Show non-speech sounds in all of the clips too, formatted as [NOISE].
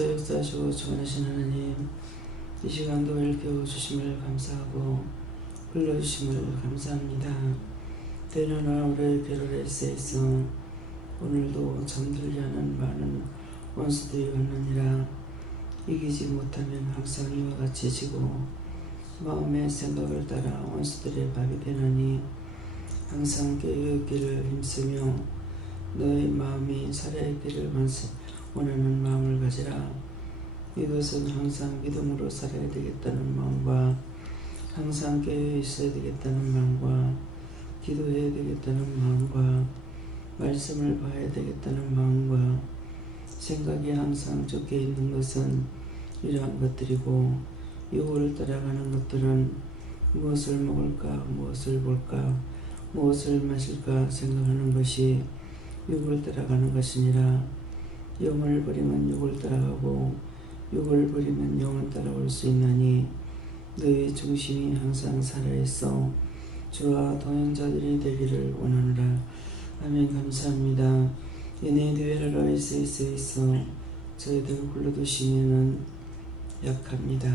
가운데서 역사하시고 주관하신 하나님 이 시간도 일깨워 주심을 감사하고 불러주심을 감사합니다. 때는 우리의 괴로를 세서 오늘도 잠들지 않은 많은 원수들이 왔느니라 이기지 못하면 항상 이와 같이 지고 마음의 생각을 따라 원수들의 밥이 되나니 항상 깨어있기를 힘쓰며 너의 마음이 살아있기를 원하는 마음을 가지라. 이것은 항상 믿음으로 살아야 되겠다는 마음과 항상 깨어 있어야 되겠다는 마음과 기도해야 되겠다는 마음과 말씀을 봐야 되겠다는 마음과 생각이 항상 적게 있는 것은 이러한 것들이고 유혹을 따라가는 것들은 무엇을 먹을까 무엇을 볼까 무엇을 마실까 생각하는 것이 육을 따라가는 것이니라 영을 버리면 육을 따라가고 육을 버리면 영을 따라올 수 있나니 너의 중심이 항상 살아있어 주와 동행자들이 되기를 원하노라. 아멘. 감사합니다. 연애 대회를 있어 저희들 불러두시면은 약합니다.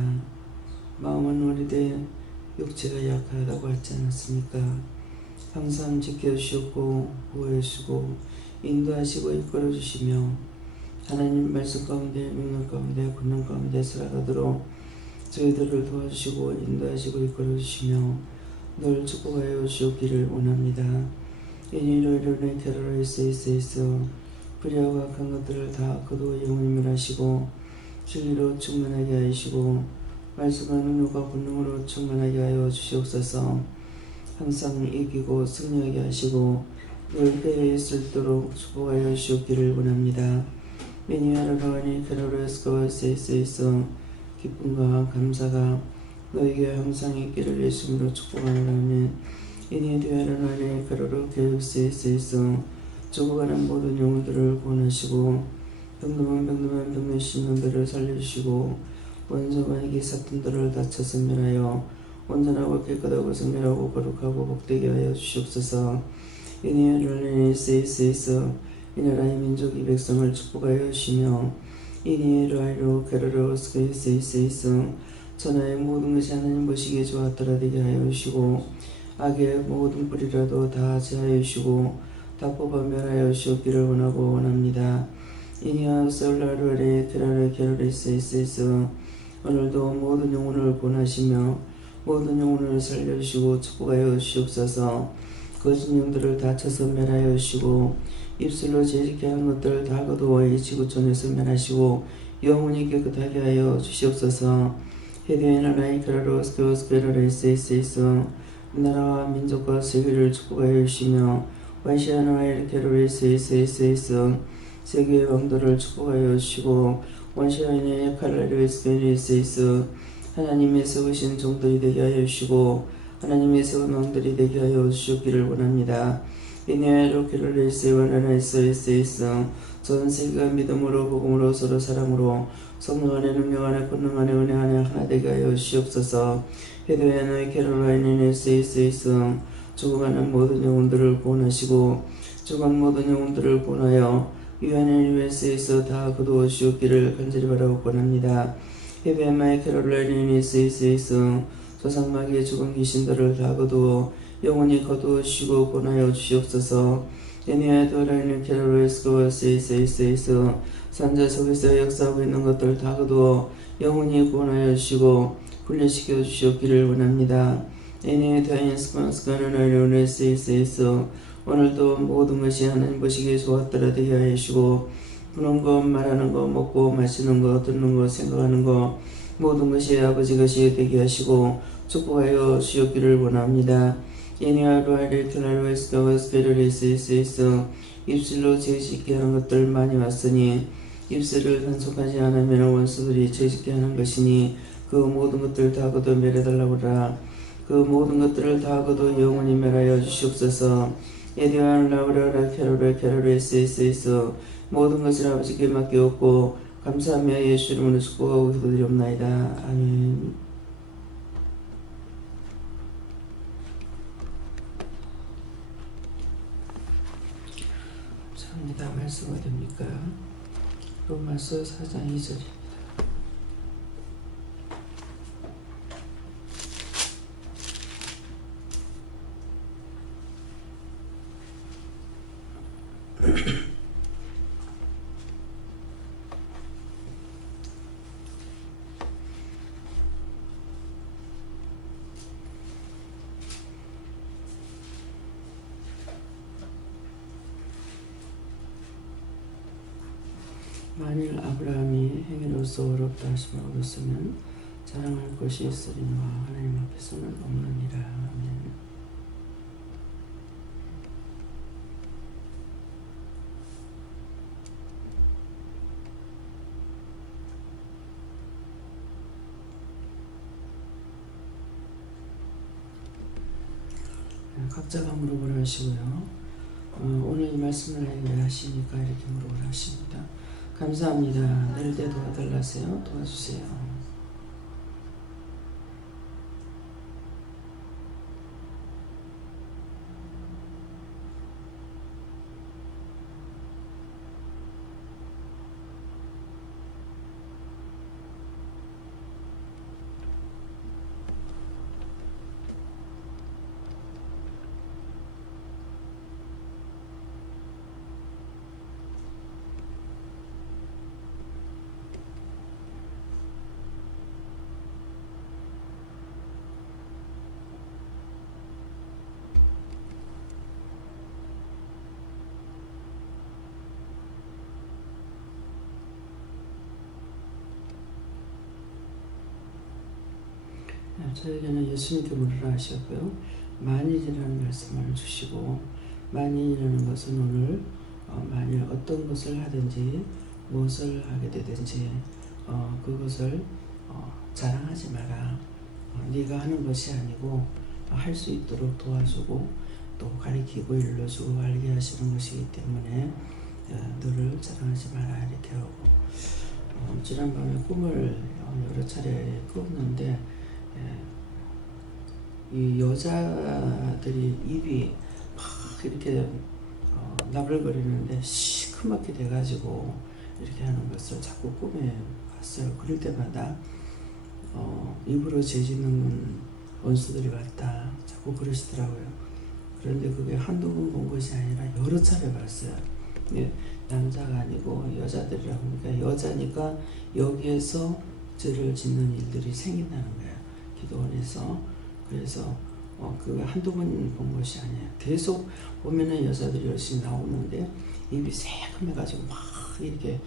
마음은 어리되 육체가 약하다고 하지 않았습니까? 항상 지켜주시고 보호해주시고 인도하시고 이끌어주시며 하나님 말씀 가운데 명령 가운데 권능 가운데 살아가도록 저희들을 도와주시고 인도하시고 이끌어주시며 늘 축복하여 주옵기를 원합니다. 인일로이로의 테러로 있어 불의와 악한 것들을 다 거두어 영원히 멸하시고 진리로 충만하게 하시고 말씀하는 누가 본능으로 충만하게 하여 주시옵소서 항상 이기고 승리하게 하시고 늘 있을 도록 축복하여 주시옵기를 원합니다. 매니아를 가하니 캐롤레스코와 세이스에서 기쁨과 감사가 너에게 항상 있기를 예수님으로 축복하노라면 이니 되하는 안에 가로로 교육세에서. 죽어가는 모든 영혼들을 구원하시고 병들면 병들면 병내신 놈들을 살려주시고 원수가 이기 사탄들을 다쳐서 멸하여 온전하고 깨끗하고 성결하고 거룩하고 복되게 하여 주시옵소서. 이니엘을 세이스에서 이 나라의 민족 이 백성을 축복하여 주시며 이니엘로 게르로 스케이스에서 천하의 모든 것이 하나님 보시기에 좋았더라 되게 하여 주시고 악의 모든 뿌리라도 다 제하여 주시고 다 뽑아 멸하여 주옵기를 원하고 원합니다. 이니아 솔라르레 테라레 게르레스에서 오늘도 모든 영혼을 권하시며 모든 영혼을 살려주시고 축복하여 주시옵소서 거짓 영들을 다쳐서 멸하여 주시고 입술로 재짓게 한 것들을 다 거두어 이 지구촌에서 멸하시고 영혼이 깨끗하게 하여 주시옵소서 헤드의 나라의 크라로스 교스베라레스에서 나라와 민족과 세계를 축복하여 주시며 완시아나의 게로레스에서 세계의 왕도를 축복하여 주시고 원시아인의 칼라리스베리스에서 하나님의 세우신 종들이 되게 하여 주시고 하나님의 세운 왕들이 되게 하여 주시기를 원합니다. 이네로 게로레스 원하나이스에서 전 세계가 믿음으로 복음으로 서로 사랑으로 성령 안에 능력 안에 권능 안에 은혜 안에 하나 되게 하여 주시옵소서. 헤드웨너의 캐롤라인에스에서 죽어가는 모든 영혼들을 구원하시고 죽은 모든 영혼들을 구원하여 유한의 US에서 다 거두어 주옵기를 간절히 바라고 권합니다. 헤베마의 캐롤라인에스에서 조상마귀의 죽은 귀신들을 다 거두어 영원히 거두어 주시고 권하여 주시옵소서 예니아 도라인의 캐롤레스코스에서 산자 속에서 역사하고 있는 것들 다 거두어 영원히 구원하여 주시고 훈련시켜 주시옵기를 원합니다. 예니아 다인스콘스카는 아이오네스에서 오늘도 모든 것이 하나님 보시기에 좋았더라 되게 하여 주시고 보는 것, 말하는 것, 먹고 마시는 것, 듣는 것, 생각하는 것 모든 것이 아버지 것이 되게 하시고 축복하여 주옵기를 원합니다. 예니아루아를 클라로에스카와스페르레스에서 입술로 죄짓게 하는 것들 많이 왔으니 입술을 단속하지 않으면 원수들이 죄짓게 하는 것이니 그 모든 것들 다 거둬 멸해달라고라 그 모든 것들을 다 거둬 영원히 멸하여 주시옵소서 예디안 라우라라 캐롤레 캐롤레스에서 모든 것을 아버지께 맡기옵고 감사하며 예수 이름으로 축복하고 기도드리옵나이다 아멘 말씀 어딥니까? 로마서 4장 2절 만일 아브라함이 행위로서 어렵다 하심을 얻었으면 자랑할 것이 있으리니와 하나님 앞에서는 없느니라 아멘. 네, 각자가 물어보라 하시고요. 어, 오늘 이 말씀을 왜 하시니까 이렇게 물어보라 하십니다. 감사합니다. 내릴 때 도와달라세요. 도와주세요. 네, 저에게는 예수님께 물으라 하셨고요. 만일이라는 말씀을 주시고 만일이라는 것은 오늘 어, 만일 어떤 것을 하든지 무엇을 하게 되든지 어, 그것을 어, 자랑하지 마라. 어, 네가 하는 것이 아니고 할수 있도록 도와주고 또 가리키고 일러주고 알게 하시는 것이기 때문에 어, 너를 자랑하지 마라 이렇게 하고 어, 지난밤에 꿈을 어, 여러 차례 예. 이 여자들이 입이 막 이렇게 어, 나불거리는데 시커멓게 돼가지고 이렇게 하는 것을 자꾸 꿈에 봤어요. 그럴 때마다 어, 입으로 재짓는 원수들이 왔다. 자꾸 그러시더라고요. 그런데 그게 한두 번 본 것이 아니라 여러 차례 봤어요. 예, 남자가 아니고 여자들이라고 하니까 여자니까 여기에서 죄를 짓는 일들이 생긴다는 거예요. 기도원에서 그래서 어, 그 한두 번 본 것이 아니에요. 계속 보면은 여자들이 열심히 나오는데 입이 새콤해가지고 막 이렇게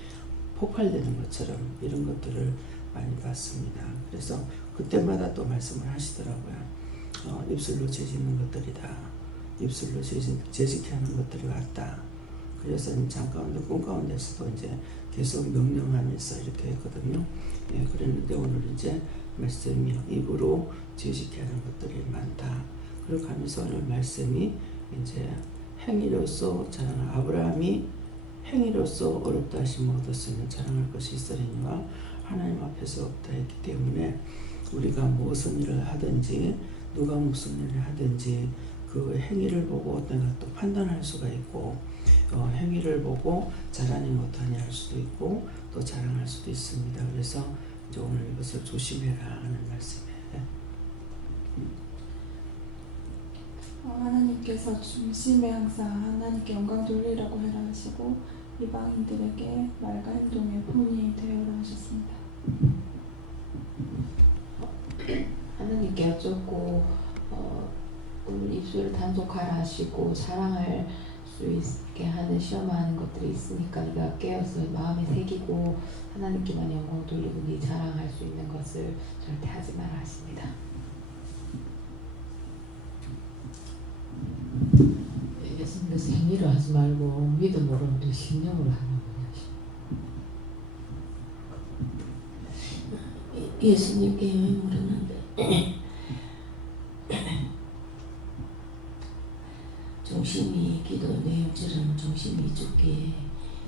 폭발되는 것처럼 이런 것들을 많이 봤습니다. 그래서 그때마다 또 말씀을 하시더라고요. 어, 입술로 죄짓는 것들이다. 입술로 죄짓, 죄짓게 하는 것들이 왔다. 그래서 잠가운데 꿈 가운데서도 이제 계속 명령하면서 이렇게 했거든요. 예, 그랬는데 오늘 이제 말씀이 입으로 죄짓게 하는 것들이 많다. 그렇게 하면서 오늘 말씀이 이제 행위로서 자랑 아브라함이 행위로서 어렵다 하심을 얻었으면 자랑할 것이 있으리니와 하나님 앞에서 없다 했기 때문에 우리가 무슨 일을 하든지 누가 무슨 일을 하든지 그 행위를 보고 내가 또 판단할 수가 있고 어, 행위를 보고 잘하니 못하니 할 수도 있고 또 자랑할 수도 있습니다. 그래서 오늘 이것을 조심해라 하는 말씀이에요. 어, 하나님께서 중심에 항상 하나님께 영광 돌리라고 해라 하시고 이방인들에게 말과 행동의 본이 되어라 하셨습니다. 하나님께 여쭙고 어, 오늘 입술을 단속하라 하시고 자랑할 수 있 게 하는 시험하는 것들이 있으니까 네가 깨어서 마음에 새기고 하나님께만 영광 돌리고 네 자랑할 수 있는 것을 절대 하지 마라 하십니다. 예수님께서 행위로 하지 말고 믿음으로 우리 신령으로 하라고 하시고 예수님께 물었는데 중심이 기도 내용처럼 중심이 죽게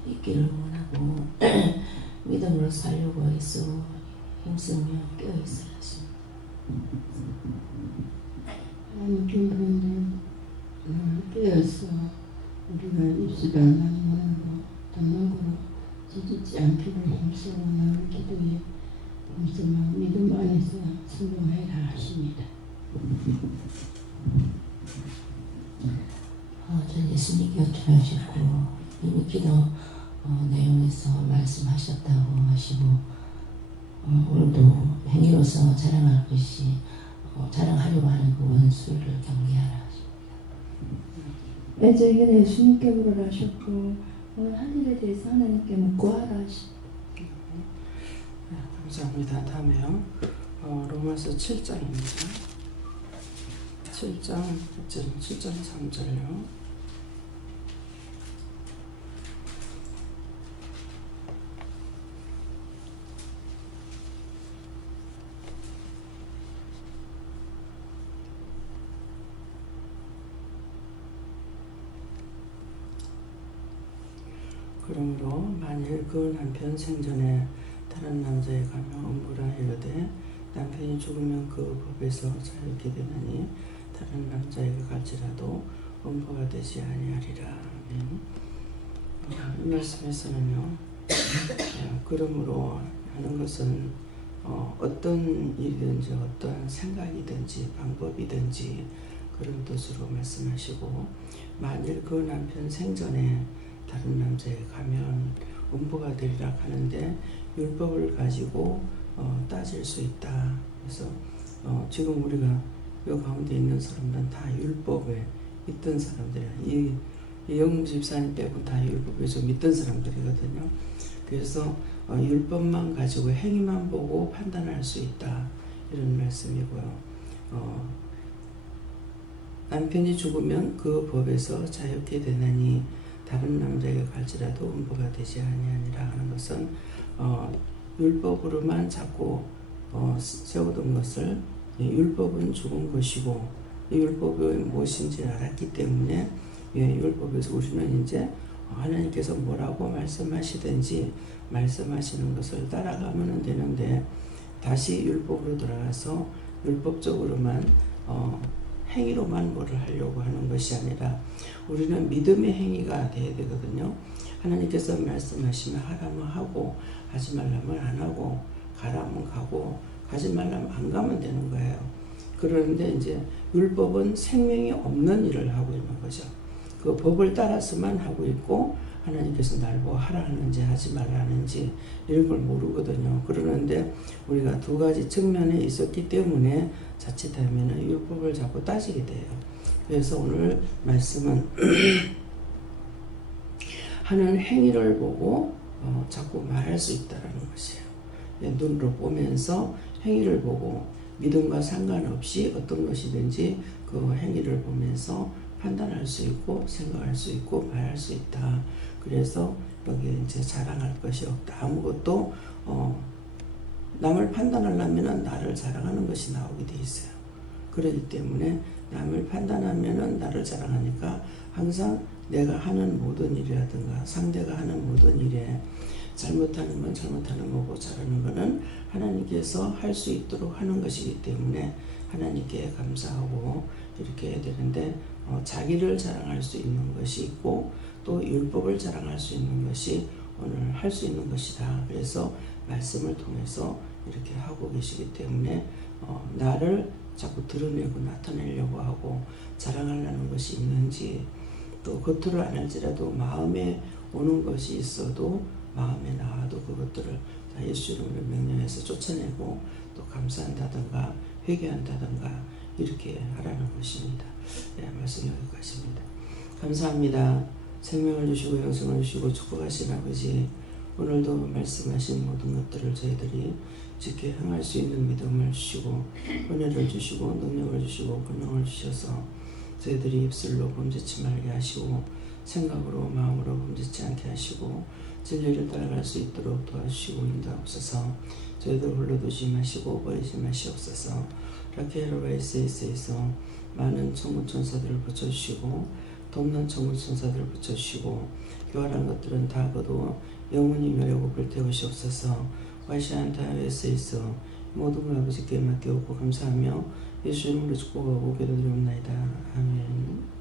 있기를 원하고 [CLEARS THROAT] 믿음으로 살려고 해서 힘쓰며 깨어있으라. 하나님 음, 깨어서 우리가 입술을 하나님으로 단막으로 지지지 않기를 힘쓰고 나를 기도에 힘쓰며 믿음 안에서 순종해라 하십니다. 어, 전 예수님 곁을 하셨고 이미 기도 어, 내용에서 말씀하셨다고 하시고 어, 오늘도 행위로서 자랑할 것이 어, 자랑하려고 하는 그 원수를 경계하라 하십니다. 네, 저에게는 예수님께 물으라 하셨고 오늘 한 일에 대해서 하나님께 묻고 하라 하십니다. 네, 감사합니다. 다음에요. 어, 로마서 7장입니다. 7장 7장 3절요. 그러므로 만일 그 남편 생전에 다른 남자에 가며 음부라 이르되 남편이 죽으면 그 법에서 자유케 되나니 다른 남자에게 갈지라도 음부가 되지 아니하리라. 아멘. 어, 이 말씀에서는요. 어, 그러므로 하는 것은 어, 어떤 일이든지 어떤 생각이든지 방법이든지 그런 뜻으로 말씀하시고 만일 그 남편 생전에 다른 남자에 가면 음부가 되리라 하는데 율법을 가지고 어, 따질 수 있다. 그래서 어, 지금 우리가 이 가운데 있는 사람들은 다 율법에 있던 사람들이야. 이, 이 영웅 집사님 빼고 다 율법에 좀 믿던 사람들이거든요. 그래서 어, 율법만 가지고 행위만 보고 판단할 수 있다. 이런 말씀이고요. 어, 남편이 죽으면 그 법에서 자유케 되나니 다른 남자에게 갈지라도 음보가 되지 아니하니라 하는 것은 어, 율법으로만 자꾸 어, 세우던 것을 예, 율법은 죽은 것이고 이 율법이 무엇인지 알았기 때문에 예, 율법에서 우리는 이제 하나님께서 뭐라고 말씀하시든지 말씀하시는 것을 따라가면 되는데 다시 율법으로 돌아가서 율법적으로만 어, 행위로만 뭐를 하려고 하는 것이 아니라 우리는 믿음의 행위가 돼야 되거든요. 하나님께서 말씀하시면 하라면 하고 하지 말라면 안 하고 가라면 가고 가지 말라면 안 가면 되는 거예요. 그런데 이제 율법은 생명이 없는 일을 하고 있는 거죠. 그 법을 따라서만 하고 있고 하나님께서 날 뭐 하라 하는지 하지 말라 하는지 이런 걸 모르거든요. 그러는데 우리가 두 가지 측면에 있었기 때문에 자칫하면 율법을 자꾸 따지게 돼요. 그래서 오늘 말씀은 [CLEARS THROAT] 하는 행위를 보고 어, 자꾸 말할 수 있다라는 것이에요. 예, 눈으로 보면서 행위를 보고 믿음과 상관없이 어떤 것이든지 그 행위를 보면서 판단할 수 있고 생각할 수 있고 말할 수 있다. 그래서 여기 이제 자랑할 것이 없다. 아무것도 어, 남을 판단하려면 나를 자랑하는 것이 나오게 돼 있어요. 그렇기 때문에 남을 판단하면 나를 자랑하니까 항상 내가 하는 모든 일이라든가 상대가 하는 모든 일에 잘못하는 건 잘못하는 거고 잘하는 거는 하나님께서 할 수 있도록 하는 것이기 때문에 하나님께 감사하고 이렇게 해야 되는데 어, 자기를 자랑할 수 있는 것이 있고 또 율법을 자랑할 수 있는 것이 오늘 할 수 있는 것이다. 그래서 말씀을 통해서 이렇게 하고 계시기 때문에 어, 나를 자꾸 드러내고 나타내려고 하고 자랑하려는 것이 있는지 또 겉으로 안 할지라도 마음에 오는 것이 있어도 마음에 나와도 그것들을 다 예수 이름으로 명령해서 쫓아내고 또 감사한다든가 회개한다든가 이렇게 하라는 것입니다. 네, 말씀 여기까지입니다. 감사합니다. 생명을 주시고 영생을 주시고 축복하신 아버지 오늘도 말씀하신 모든 것들을 저희들이 지켜 행할 수 있는 믿음을 주시고 은혜를 주시고 능력을 주시고 권능을 주셔서 저희들이 입술로 범죄치 말게 하시고 생각으로 마음으로 범죄치 않게 하시고 진리를 따라갈 수 있도록 도와주시고 인도하옵소서. 저희들 홀로 두지 마시고 버리지 마시옵소서. 라케로바이스에서 많은 천군 천사들을 붙여주시고 돕는 천군 천사들을 붙여주시고 교활한 것들은 다 거두어 영원히 멸하고 불태우시옵소서 와시안타에서 모든 걸 아버지께 맡겨오고 감사하며 예수 이름으로 축복하고 기도드립니다. 아멘